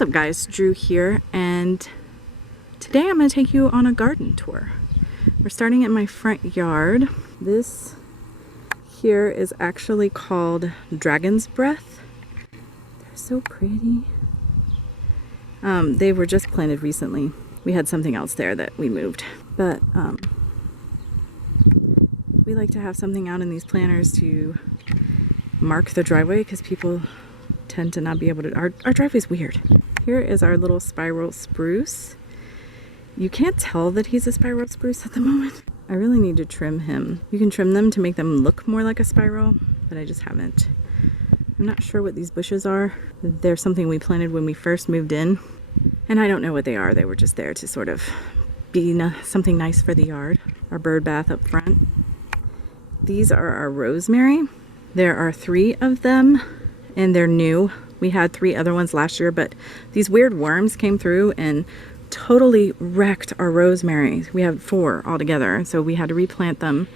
What's up guys, Drew here, and today I'm going to take you on a garden tour. We're starting at my front yard. This here is actually called Dragon's Breath. They're so pretty. They were just planted recently. We had something else there that we moved, but we like to have something out in these planters to mark the driveway because people tend to not be able to. Our driveway's weird. Here is our little spiral spruce. You can't tell that he's a spiral spruce at the moment. I really need to trim him. You can trim them to make them look more like a spiral, but I just haven't. I'm not sure what these bushes are. They're something we planted when we first moved in, and I don't know what they are. They were just there to sort of be something nice for the yard. Our bird bath up front. These are our rosemary. There are 3 of them, and they're new. We had 3 other ones last year, but these weird worms came through and totally wrecked our rosemary. We have 4 altogether, so we had to replant them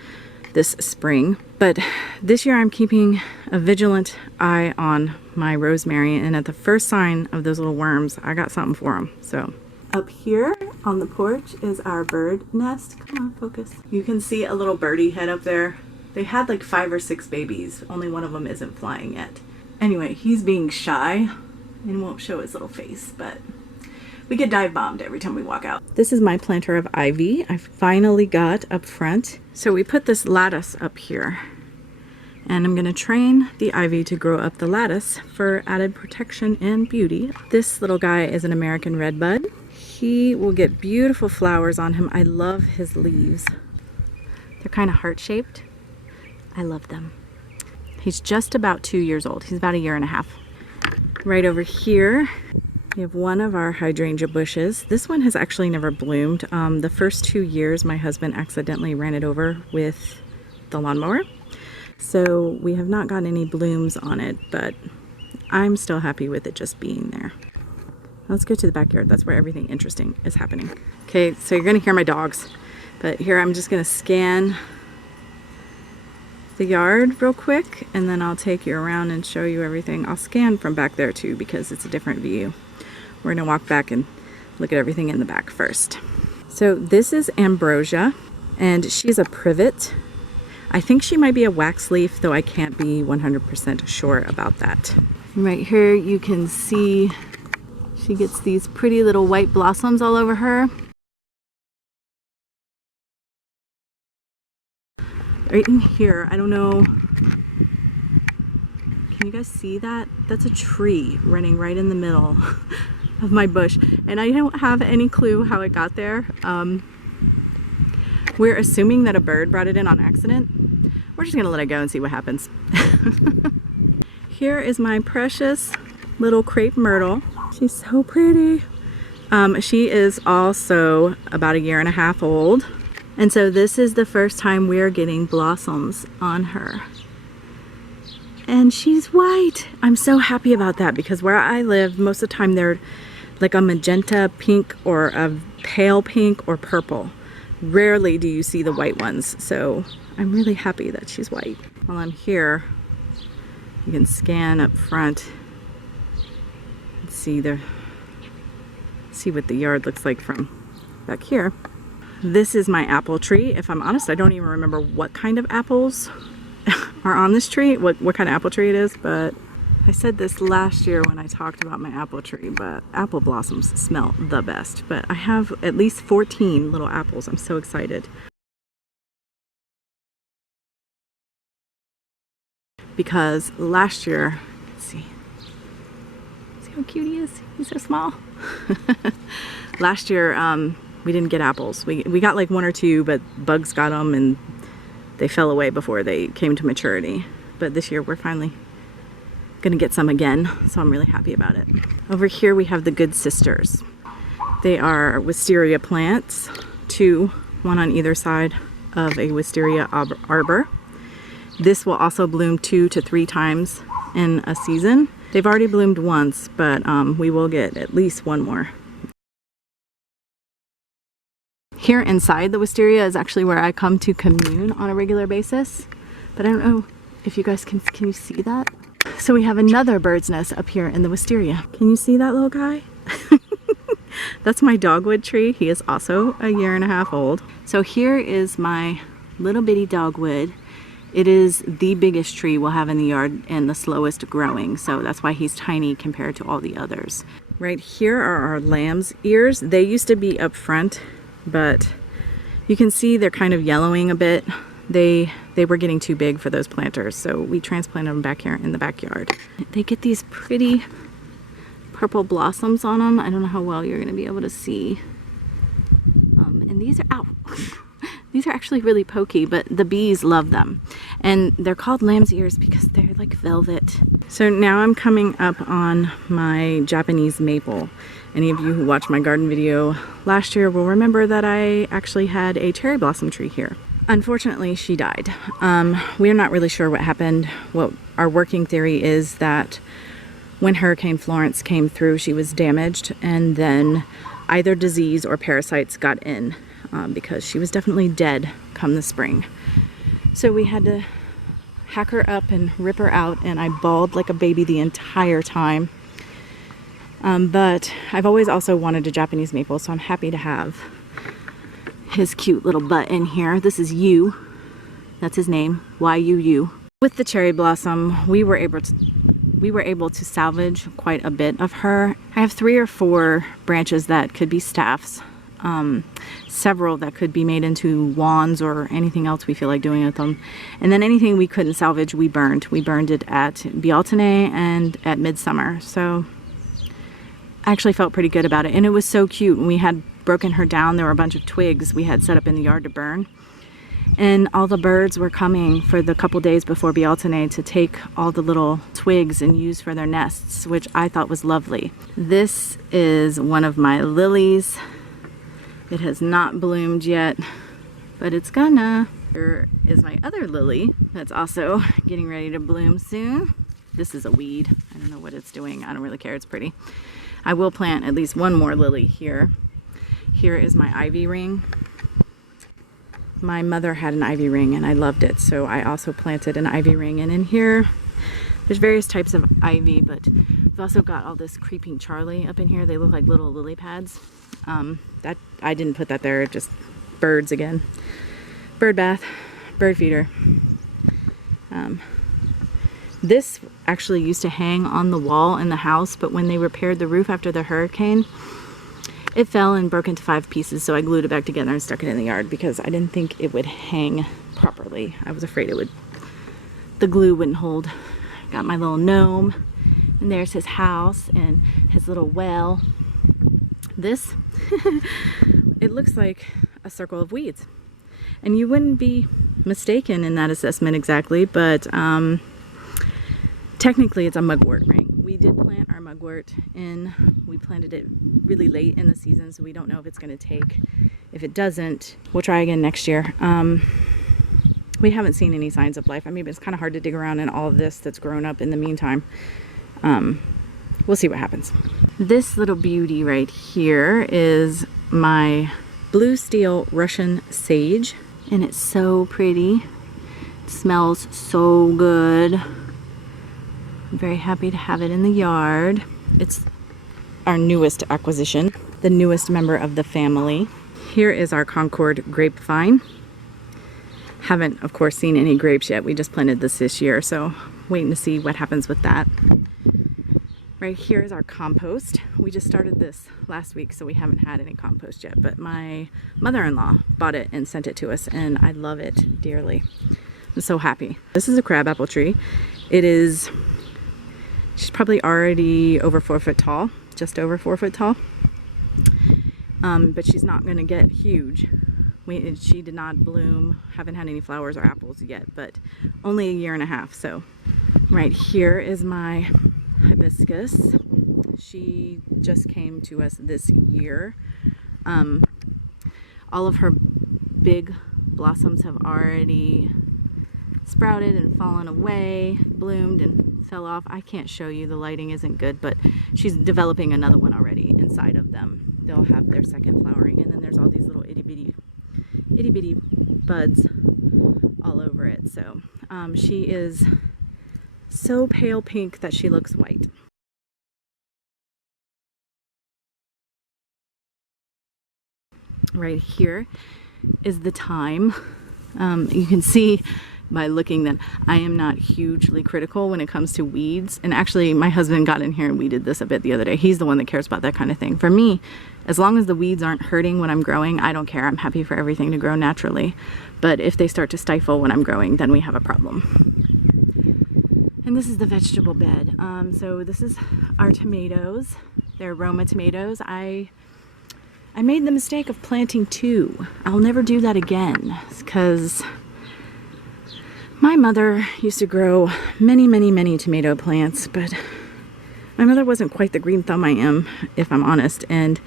this spring. But this year I'm keeping a vigilant eye on my rosemary, and at the first sign of those little worms, I got something for them. So up here on the porch is our bird nest. Come on, focus. You can see a little birdie head up there. They had like 5 or 6 babies. Only one of them isn't flying yet. Anyway, he's being shy and won't show his little face, but we get dive bombed every time we walk out. This is my planter of ivy I finally got up front. So we put this lattice up here, and I'm gonna train the ivy to grow up the lattice for added protection and beauty. This little guy is an American redbud. He will get beautiful flowers on him. I love his leaves. They're kind of heart-shaped. I love them. He's just about 2 years old. He's about 1.5 years. Right over here, we have one of our hydrangea bushes. This one has actually never bloomed. The first 2 years, my husband accidentally ran it over with the lawnmower. So we have not gotten any blooms on it, but I'm still happy with it just being there. Let's go to the backyard. That's where everything interesting is happening. Okay, so you're gonna hear my dogs, but here I'm just gonna scan the yard real quick, and then I'll take you around and show you everything. I'll scan from back there too because it's a different view. We're gonna walk back and look at everything in the back first. So this is Ambrosia, and she's a privet. I think she might be a wax leaf, though I can't be 100% sure about that. Right here you can see she gets these pretty little white blossoms all over her. Right in here, I don't know, can you guys see that? That's a tree running right in the middle of my bush, and I don't have any clue how it got there. We're assuming that a bird brought it in on accident. We're just gonna let it go and see what happens. Here is my precious little crepe myrtle. She's so pretty. She is also about 1.5 years old. And so this is the first time we're getting blossoms on her. And she's white. I'm so happy about that because where I live, most of the time they're like a magenta pink or a pale pink or purple. Rarely do you see the white ones. So I'm really happy that she's white. While I'm here, you can scan up front and see what the yard looks like from back here. This is my apple tree. If I'm honest, I don't even remember what kind of apples are on this tree, what kind of apple tree it is, but I said this last year when I talked about my apple tree, but apple blossoms smell the best. But I have at least 14 little apples. I'm so excited. Because last year, let's see how cute he is? He's so small. Last year, we didn't get apples. We got like 1 or 2, but bugs got them and they fell away before they came to maturity. But this year we're finally gonna get some again, so I'm really happy about it. Over here we have the Good Sisters. They are wisteria plants, 2, one on either side of a wisteria arbor. This will also bloom 2 to 3 times in a season. They've already bloomed once, but we will get at least 1 more. Here inside the wisteria is actually where I come to commune on a regular basis, but I don't know if you guys can you see that? So we have another bird's nest up here in the wisteria. Can you see that little guy? That's my dogwood tree. He is also a 1.5 years old. So here is my little bitty dogwood. It is the biggest tree we'll have in the yard and the slowest growing. So that's why he's tiny compared to all the others. Right here are our lamb's ears. They used to be up front, but you can see they're kind of yellowing a bit. They were getting too big for those planters, so we transplanted them back here in the backyard. They get these pretty purple blossoms on them. I don't know how well you're going to be able to see. And these are, ow, these are actually really pokey, but the bees love them. And they're called lamb's ears because they're like velvet. So now I'm coming up on my Japanese maple. Any of you who watched my garden video last year will remember that I actually had a cherry blossom tree here. Unfortunately, she died. We're not really sure what happened. What our working theory is that when Hurricane Florence came through, she was damaged, and then either disease or parasites got in, because she was definitely dead come the spring. So we had to hack her up and rip her out, and I bawled like a baby the entire time. But I've always also wanted a Japanese maple, so I'm happy to have his cute little butt in here. This is Yu. That's his name, Y-U-U. With the cherry blossom, we were able to salvage quite a bit of her. I have 3 or 4 branches that could be staffs, several that could be made into wands or anything else we feel like doing with them. And then anything we couldn't salvage, we burned. We burned it at Bealtaine and at Midsummer. So I actually felt pretty good about it. And it was so cute. When we had broken her down, there were a bunch of twigs we had set up in the yard to burn. And all the birds were coming for the couple days before Bealtaine to take all the little twigs and use for their nests, which I thought was lovely. This is one of my lilies. It has not bloomed yet, but it's gonna. Here is my other lily that's also getting ready to bloom soon. This is a weed. I don't know what it's doing. I don't really care. It's pretty. I will plant at least one more lily here. Here is my ivy ring. My mother had an ivy ring and I loved it, so I also planted an ivy ring. And in here, there's various types of ivy, but we've also got all this creeping Charlie up in here. They look like little lily pads. That I didn't put that there, just birds again. Bird bath, bird feeder. This actually used to hang on the wall in the house, but when they repaired the roof after the hurricane, it fell and broke into 5 pieces, so I glued it back together and stuck it in the yard because I didn't think it would hang properly. I was afraid the glue wouldn't hold. Got my little gnome, and there's his house and his little well. This, it looks like a circle of weeds. And you wouldn't be mistaken in that assessment exactly, but technically it's a mugwort ring. We did plant our mugwort in. We planted it really late in the season, so we don't know if it's going to take. If it doesn't, we'll try again next year. We haven't seen any signs of life. I mean, it's kind of hard to dig around in all of this that's grown up in the meantime. We'll see what happens. This little beauty right here is my blue steel Russian sage, and it's so pretty. It smells so good. I'm very happy to have it in the yard. It's our newest acquisition, the newest member of the family. Here is our Concord grapevine. Haven't, of course, seen any grapes yet. We just planted this year, so waiting to see what happens with that. Right here is our compost. We just started this last week, so we haven't had any compost yet, but my mother-in-law bought it and sent it to us, and I love it dearly. I'm so happy. This is a crabapple tree. She's probably already over 4 foot tall, just over 4 foot tall. But she's not gonna get huge. She did not bloom, haven't had any flowers or apples yet, but only 1.5 years. So right here is my hibiscus. She just came to us this year. All of her big blossoms have already sprouted and fallen away, bloomed and fell off. I can't show you, the lighting isn't good, but she's developing another one already inside of them. They'll have their second flowering, and then there's all these little itty bitty buds all over it. So she is so pale pink that she looks white. Right here is the thyme. You can see by looking that I am not hugely critical when it comes to weeds. And actually, my husband got in here and weeded this a bit the other day. He's the one that cares about that kind of thing. For me, as long as the weeds aren't hurting when I'm growing, I don't care. I'm happy for everything to grow naturally. But if they start to stifle when I'm growing, then we have a problem. And this is the vegetable bed. So this is our tomatoes. They're Roma tomatoes. I made the mistake of planting 2. I'll never do that again because my mother used to grow many tomato plants, but my mother wasn't quite the green thumb I am, if I'm honest. And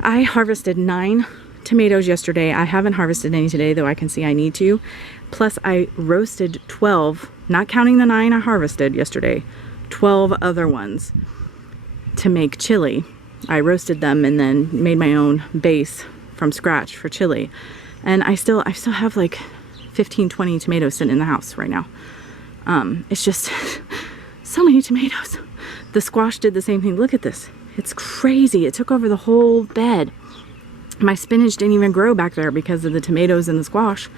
I harvested 9 tomatoes yesterday. I haven't harvested any today, though I can see I need to. Plus I roasted 12, not counting the 9 I harvested yesterday, 12 other ones to make chili. I roasted them and then made my own base from scratch for chili. And I still have like 15-20 tomatoes sitting in the house right now. It's just so many tomatoes. The squash did the same thing. Look at this. It's crazy. It took over the whole bed. My spinach didn't even grow back there because of the tomatoes and the squash.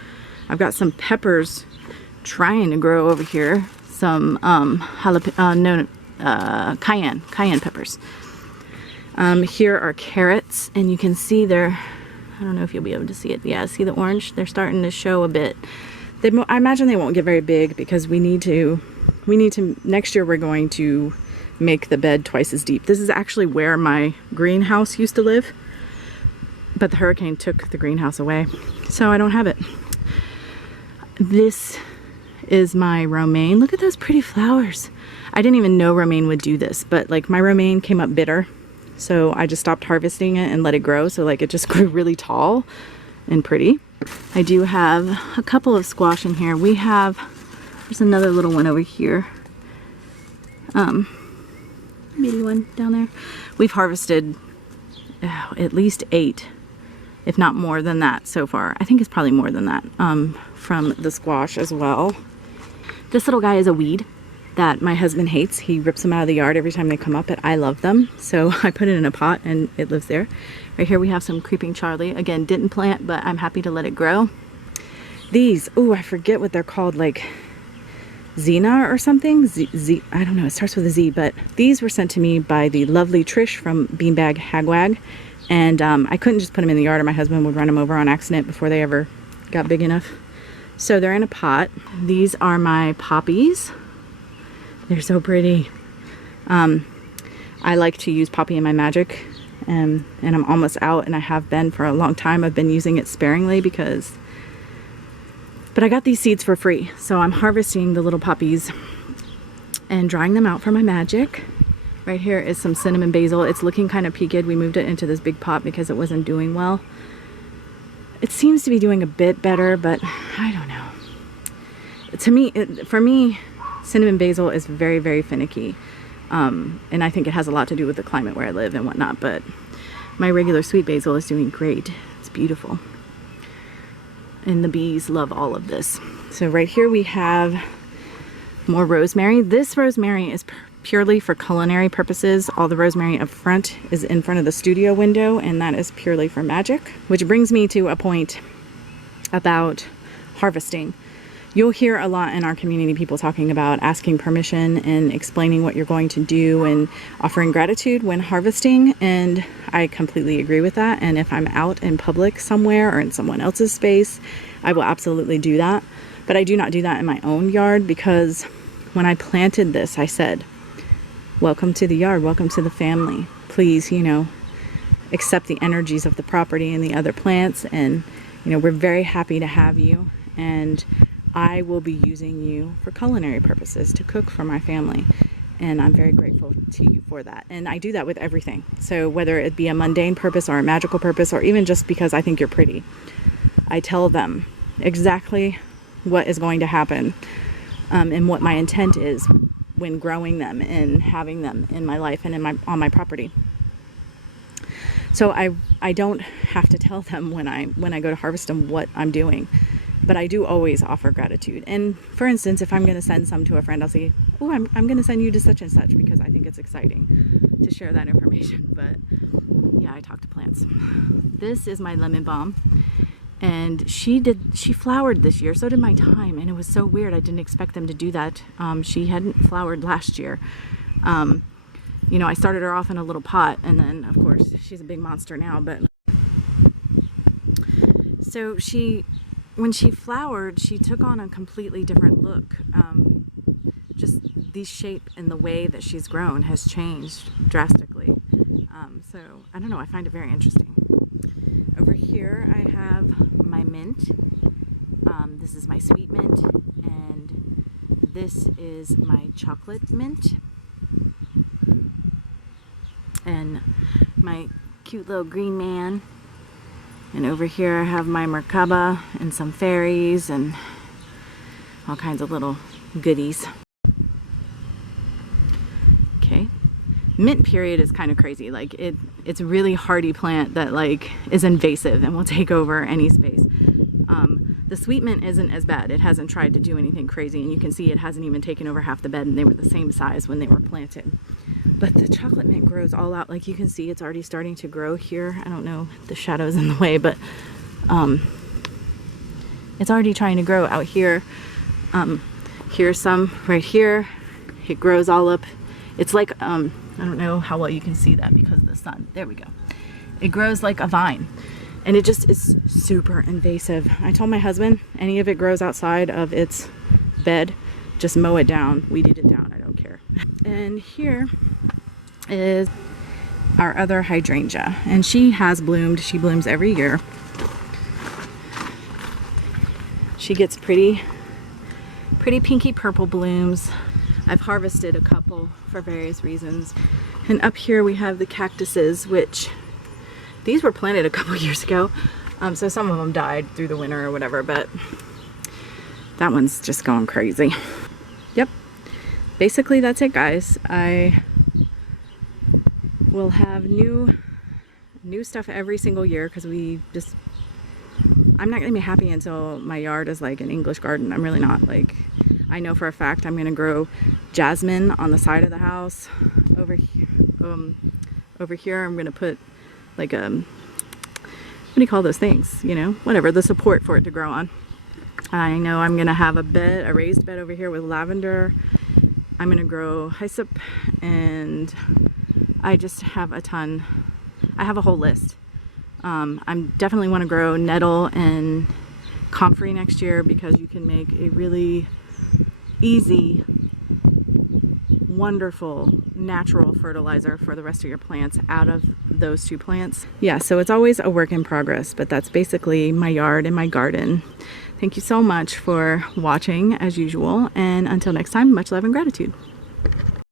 I've got some peppers trying to grow over here. Some cayenne peppers. Here are carrots, and you can see they're, I don't know if you'll be able to see it. Yeah, see the orange? They're starting to show a bit. I imagine they won't get very big because we need to, next year we're going to make the bed twice as deep. This is actually where my greenhouse used to live, but the hurricane took the greenhouse away, so I don't have it. This is my romaine. Look at those pretty flowers. I didn't even know romaine would do this, but like my romaine came up bitter. So I just stopped harvesting it and let it grow. So like it just grew really tall and pretty. I do have a couple of squash in here. There's another little one over here. Maybe one down there. We've harvested at least 8, if not more than that so far. I think it's probably more than that from the squash as well. This little guy is a weed that my husband hates. He rips them out of the yard every time they come up, but I love them. So I put it in a pot and it lives there. Right here we have some creeping Charlie. Again, didn't plant, but I'm happy to let it grow. These, oh, I forget what they're called, like Xena or something. I don't know, it starts with a Z, but these were sent to me by the lovely Trish from Beanbag Hagwag. And I couldn't just put them in the yard or my husband would run them over on accident before they ever got big enough. So they're in a pot. These are my poppies. They're so pretty. I like to use poppy in my magic, and I'm almost out, and I have been for a long time. I've been using it sparingly but I got these seeds for free. So I'm harvesting the little poppies and drying them out for my magic. Right here is some cinnamon basil. It's looking kind of peaked. We moved it into this big pot because it wasn't doing well. It seems to be doing a bit better, but I don't know. For me, cinnamon basil is very finicky. And I think it has a lot to do with the climate where I live and whatnot, but my regular sweet basil is doing great. It's beautiful. And the bees love all of this. So right here we have more rosemary. This rosemary is purely for culinary purposes. All the rosemary up front is in front of the studio window, and that is purely for magic. Which brings me to a point about harvesting. You'll hear a lot in our community people talking about asking permission and explaining what you're going to do and offering gratitude when harvesting, and I completely agree with that. And if I'm out in public somewhere or in someone else's space, I will absolutely do that. But I do not do that in my own yard, because when I planted this, I said, welcome to the yard, welcome to the family. Please, accept the energies of the property and the other plants, and we're very happy to have you, and I will be using you for culinary purposes to cook for my family, and I'm very grateful to you for that. And I do that with everything. So whether it be a mundane purpose or a magical purpose, or even just because I think you're pretty, I tell them exactly what is going to happen, and what my intent is when growing them and having them in my life and on my property. So I don't have to tell them when I go to harvest them what I'm doing. But I do always offer gratitude. And for instance, if I'm going to send some to a friend, I'll say, oh, I'm going to send you to such and such, because I think it's exciting to share that information. But yeah, yeah, I talk to plants. This is my lemon balm, and she flowered this year. So did my thyme, and it was so weird. I didn't expect them to do that. She hadn't flowered last year. You know, I started her off in a little pot, and then of course she's a big monster now. But so when she flowered, she took on a completely different look. Just the shape and the way that she's grown has changed drastically. So I don't know, I find it very interesting. Over here I have my mint. This is my sweet mint, and this is my chocolate mint, and my cute little green man. And over here I have my merkaba and some fairies and all kinds of little goodies. Okay, mint period is kind of crazy. Like it's a really hardy plant that like is invasive and will take over any space. The sweet mint isn't as bad. It hasn't tried to do anything crazy, and you can see it hasn't even taken over half the bed, and they were the same size when they were planted. But the chocolate mint grows all out. Like you can see, it's already starting to grow here. I don't know, the shadow's in the way, but it's already trying to grow out here. Here's some right here. It grows all up. It's like, I don't know how well you can see that because of the sun. There we go. It grows like a vine, and it just is super invasive. I told my husband, any of it grows outside of its bed, just mow it down, weed it down, I don't care. And here is our other hydrangea, and she has bloomed. She blooms every year. She gets pretty pinky purple blooms. I've harvested a couple for various reasons. And up here we have the cactuses, which these were planted a couple years ago. So some of them died through the winter or whatever, but that one's just going crazy. Yep. Basically that's it, guys. I will have new stuff every single year because I'm not gonna be happy until my yard is like an English garden. I'm really not. Like, I know for a fact I'm gonna grow jasmine on the side of the house. Over here I'm gonna put like what do you call those things? You know, whatever, the support for it to grow on. I know I'm gonna have a raised bed over here with lavender. I'm gonna grow hyssop, and I just have a ton. I have a whole list. I definitely want to grow nettle and comfrey next year because you can make a really easy, wonderful, natural fertilizer for the rest of your plants out of those two plants. Yeah, so it's always a work in progress, but that's basically my yard and my garden. Thank you so much for watching as usual, and until next time, much love and gratitude.